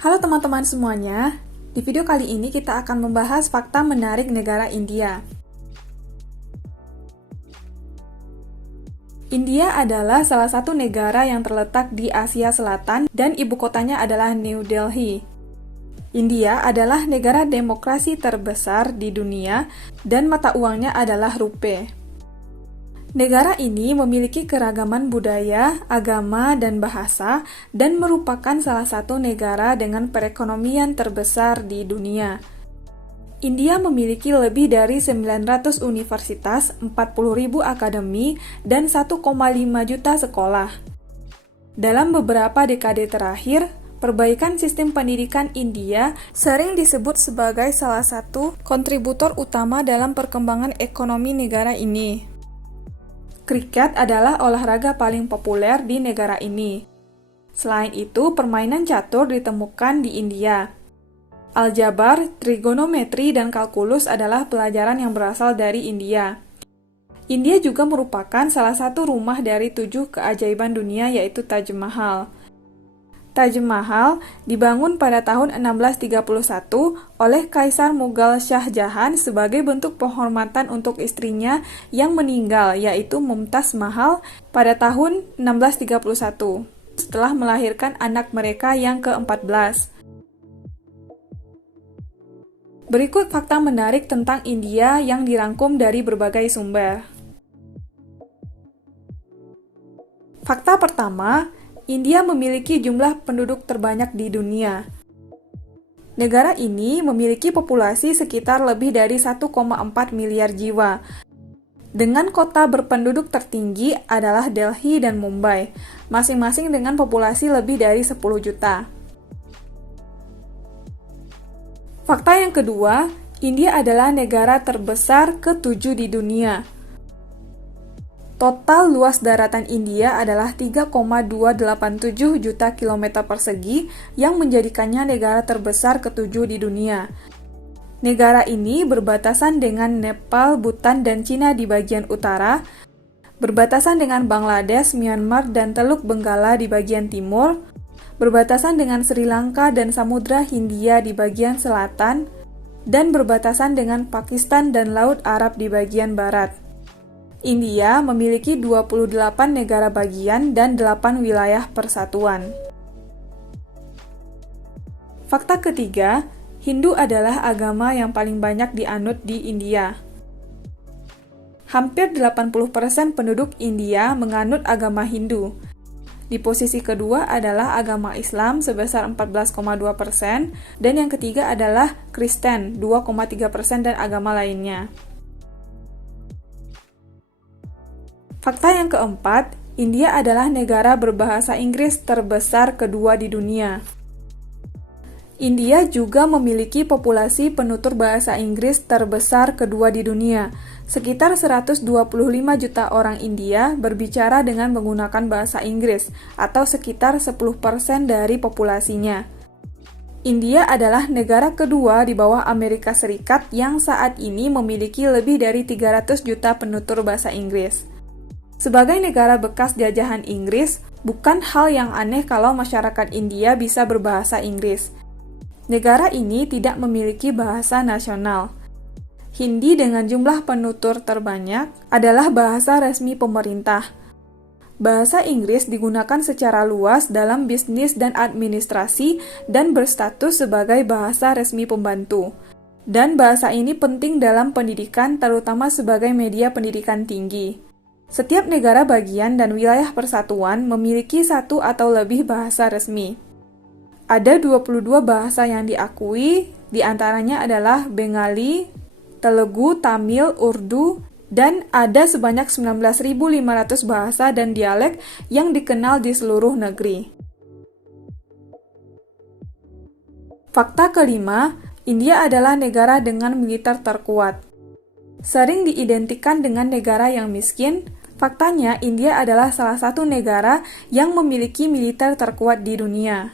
Halo teman-teman semuanya, di video kali ini kita akan membahas fakta menarik negara India. India adalah salah satu negara yang terletak di Asia Selatan dan ibu kotanya adalah New Delhi. India adalah negara demokrasi terbesar di dunia dan mata uangnya adalah rupiah. Negara ini memiliki keragaman budaya, agama, dan bahasa, dan merupakan salah satu negara dengan perekonomian terbesar di dunia. India memiliki lebih dari 900 universitas, 40.000 akademi, dan 1,5 juta sekolah. Dalam beberapa dekade terakhir, perbaikan sistem pendidikan India sering disebut sebagai salah satu kontributor utama dalam perkembangan ekonomi negara ini. Kriket adalah olahraga paling populer di negara ini. Selain itu, permainan catur ditemukan di India. Aljabar, trigonometri, dan kalkulus adalah pelajaran yang berasal dari India. India juga merupakan salah satu rumah dari 7 keajaiban dunia yaitu Taj Mahal. Taj Mahal dibangun pada tahun 1631 oleh Kaisar Mughal Shah Jahan sebagai bentuk penghormatan untuk istrinya yang meninggal, yaitu Mumtaz Mahal, pada tahun 1631, setelah melahirkan anak mereka yang ke-14. Berikut fakta menarik tentang India yang dirangkum dari berbagai sumber. Fakta pertama, India memiliki jumlah penduduk terbanyak di dunia. Negara ini memiliki populasi sekitar lebih dari 1,4 miliar jiwa. Dengan kota berpenduduk tertinggi adalah Delhi dan Mumbai, masing-masing dengan populasi lebih dari 10 juta. Fakta yang kedua, India adalah negara terbesar ke-7 di dunia. Total luas daratan India adalah 3,287 juta kilometer persegi yang menjadikannya negara terbesar ke-7 di dunia. Negara ini berbatasan dengan Nepal, Bhutan, dan Cina di bagian utara, berbatasan dengan Bangladesh, Myanmar, dan Teluk Benggala di bagian timur, berbatasan dengan Sri Lanka dan Samudra Hindia di bagian selatan, dan berbatasan dengan Pakistan dan Laut Arab di bagian barat. India memiliki 28 negara bagian dan 8 wilayah persatuan. Fakta ketiga, Hindu adalah agama yang paling banyak dianut di India. Hampir 80% penduduk India menganut agama Hindu. Di posisi kedua adalah agama Islam sebesar 14,2%, dan yang ketiga adalah Kristen 2,3% dan agama lainnya. Fakta yang keempat, India adalah negara berbahasa Inggris terbesar kedua di dunia. India juga memiliki populasi penutur bahasa Inggris terbesar kedua di dunia. Sekitar 125 juta orang India berbicara dengan menggunakan bahasa Inggris, atau sekitar 10% dari populasinya. India adalah negara kedua di bawah Amerika Serikat yang saat ini memiliki lebih dari 300 juta penutur bahasa Inggris. Sebagai negara bekas jajahan Inggris, bukan hal yang aneh kalau masyarakat India bisa berbahasa Inggris. Negara ini tidak memiliki bahasa nasional. Hindi dengan jumlah penutur terbanyak adalah bahasa resmi pemerintah. Bahasa Inggris digunakan secara luas dalam bisnis dan administrasi dan berstatus sebagai bahasa resmi pembantu. Dan bahasa ini penting dalam pendidikan, terutama sebagai media pendidikan tinggi. Setiap negara bagian dan wilayah persatuan memiliki satu atau lebih bahasa resmi. Ada 22 bahasa yang diakui, di antaranya adalah Bengali, Telugu, Tamil, Urdu, dan ada sebanyak 19.500 bahasa dan dialek yang dikenal di seluruh negeri. Fakta kelima, India adalah negara dengan militer terkuat. Sering diidentikan dengan negara yang miskin, faktanya India adalah salah satu negara yang memiliki militer terkuat di dunia.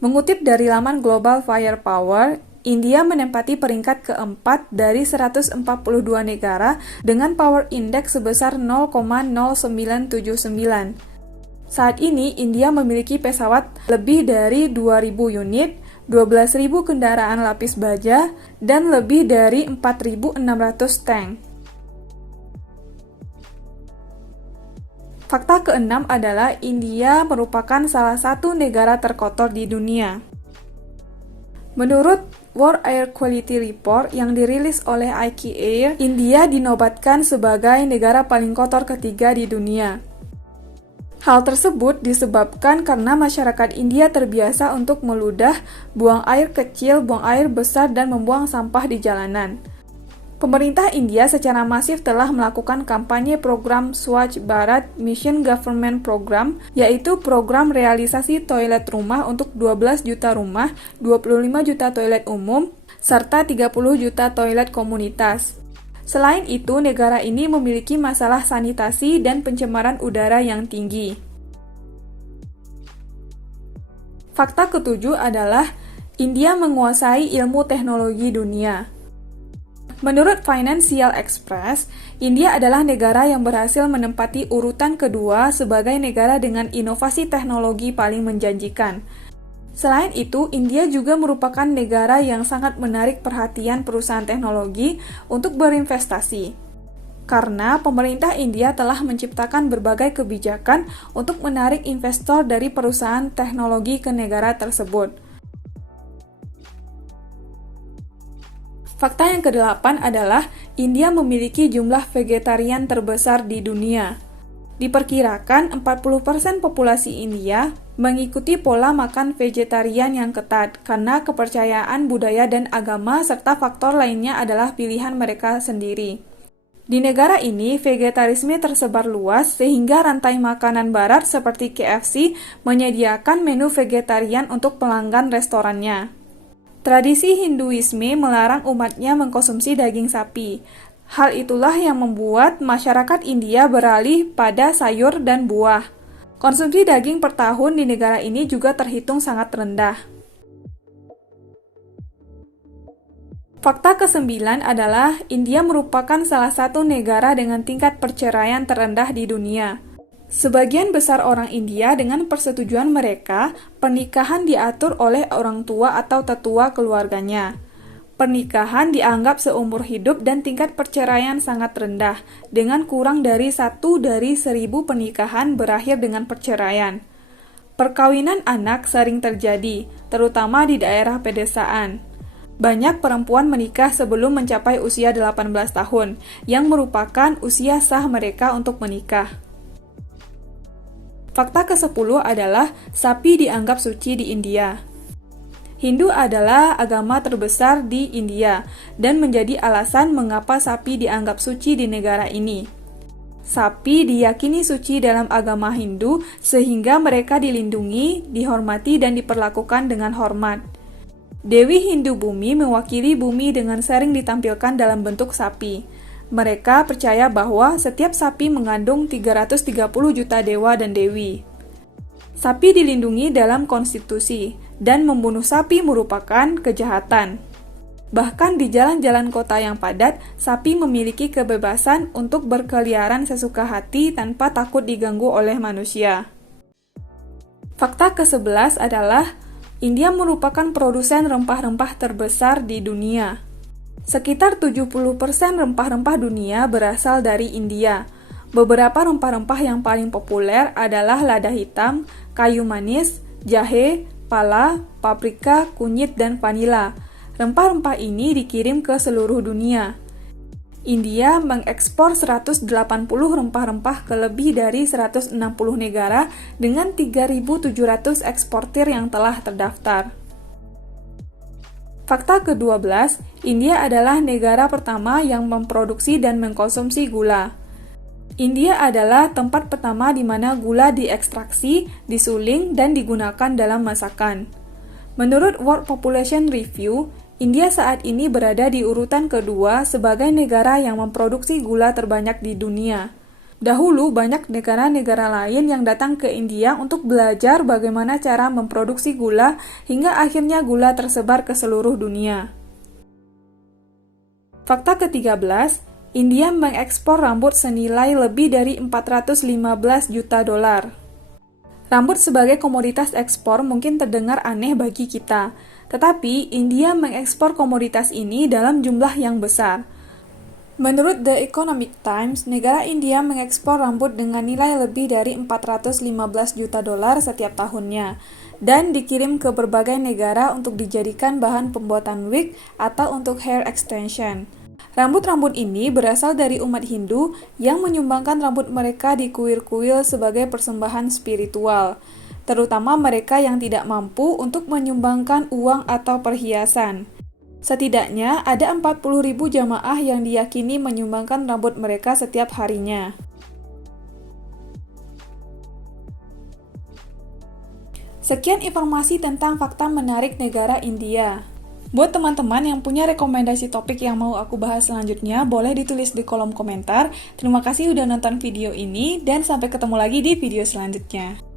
Mengutip dari laman Global Firepower, India menempati peringkat keempat dari 142 negara dengan power index sebesar 0,0979. Saat ini, India memiliki pesawat lebih dari 2.000 unit, 12.000 kendaraan lapis baja, dan lebih dari 4.600 tank. Fakta keenam adalah India merupakan salah satu negara terkotor di dunia. Menurut World Air Quality Report yang dirilis oleh IQ-Air, India dinobatkan sebagai negara paling kotor ketiga di dunia. Hal tersebut disebabkan karena masyarakat India terbiasa untuk meludah, buang air kecil, buang air besar, dan membuang sampah di jalanan. Pemerintah India secara masif telah melakukan kampanye program Swachh Bharat Mission Government Program, yaitu program realisasi toilet rumah untuk 12 juta rumah, 25 juta toilet umum, serta 30 juta toilet komunitas. Selain itu, negara ini memiliki masalah sanitasi dan pencemaran udara yang tinggi. Fakta ketujuh adalah India menguasai ilmu teknologi dunia. Menurut Financial Express, India adalah negara yang berhasil menempati urutan kedua sebagai negara dengan inovasi teknologi paling menjanjikan. Selain itu, India juga merupakan negara yang sangat menarik perhatian perusahaan teknologi untuk berinvestasi. Karena pemerintah India telah menciptakan berbagai kebijakan untuk menarik investor dari perusahaan teknologi ke negara tersebut. Fakta yang kedelapan adalah India memiliki jumlah vegetarian terbesar di dunia. Diperkirakan 40% populasi India mengikuti pola makan vegetarian yang ketat karena kepercayaan budaya dan agama serta faktor lainnya adalah pilihan mereka sendiri. Di negara ini, vegetarisme tersebar luas sehingga rantai makanan barat seperti KFC menyediakan menu vegetarian untuk pelanggan restorannya. Tradisi Hinduisme melarang umatnya mengkonsumsi daging sapi. Hal itulah yang membuat masyarakat India beralih pada sayur dan buah. Konsumsi daging per tahun di negara ini juga terhitung sangat rendah. Fakta ke-9 adalah India merupakan salah satu negara dengan tingkat perceraian terendah di dunia. Sebagian besar orang India dengan persetujuan mereka, pernikahan diatur oleh orang tua atau tetua keluarganya. Pernikahan dianggap seumur hidup dan tingkat perceraian sangat rendah, dengan kurang dari 1 dari 1.000 pernikahan berakhir dengan perceraian. Perkawinan anak sering terjadi, terutama di daerah pedesaan. Banyak perempuan menikah sebelum mencapai usia 18 tahun, yang merupakan usia sah mereka untuk menikah. Fakta ke-10 adalah sapi dianggap suci di India. Hindu adalah agama terbesar di India dan menjadi alasan mengapa sapi dianggap suci di negara ini. Sapi diyakini suci dalam agama Hindu sehingga mereka dilindungi, dihormati, dan diperlakukan dengan hormat. Dewi Hindu Bumi mewakili bumi dengan sering ditampilkan dalam bentuk sapi. Mereka percaya bahwa setiap sapi mengandung 330 juta dewa dan dewi. Sapi dilindungi dalam konstitusi, dan membunuh sapi merupakan kejahatan. Bahkan di jalan-jalan kota yang padat, sapi memiliki kebebasan untuk berkeliaran sesuka hati tanpa takut diganggu oleh manusia. Fakta ke-11 adalah India merupakan produsen rempah-rempah terbesar di dunia. Sekitar 70% rempah-rempah dunia berasal dari India. Beberapa rempah-rempah yang paling populer adalah lada hitam, kayu manis, jahe, pala, paprika, kunyit, dan vanila. Rempah-rempah ini dikirim ke seluruh dunia. India mengekspor 180 rempah-rempah ke lebih dari 160 negara dengan 3.700 eksportir yang telah terdaftar. Fakta ke-12, India adalah negara pertama yang memproduksi dan mengkonsumsi gula. India adalah tempat pertama di mana gula diekstraksi, disuling, dan digunakan dalam masakan. Menurut World Population Review, India saat ini berada di urutan kedua sebagai negara yang memproduksi gula terbanyak di dunia. Dahulu banyak negara-negara lain yang datang ke India untuk belajar bagaimana cara memproduksi gula hingga akhirnya gula tersebar ke seluruh dunia. Fakta ke-13, India mengekspor rambut senilai lebih dari 415 juta dolar. Rambut sebagai komoditas ekspor mungkin terdengar aneh bagi kita, tetapi India mengekspor komoditas ini dalam jumlah yang besar. Menurut The Economic Times, negara India mengekspor rambut dengan nilai lebih dari 415 juta dolar setiap tahunnya dan dikirim ke berbagai negara untuk dijadikan bahan pembuatan wig atau untuk hair extension. Rambut-rambut ini berasal dari umat Hindu yang menyumbangkan rambut mereka di kuil-kuil sebagai persembahan spiritual, terutama mereka yang tidak mampu untuk menyumbangkan uang atau perhiasan. Setidaknya ada 40.000 jamaah yang diyakini menyumbangkan rambut mereka setiap harinya. Sekian informasi tentang fakta menarik negara India. Buat teman-teman yang punya rekomendasi topik yang mau aku bahas selanjutnya, boleh ditulis di kolom komentar. Terima kasih udah nonton video ini, dan sampai ketemu lagi di video selanjutnya.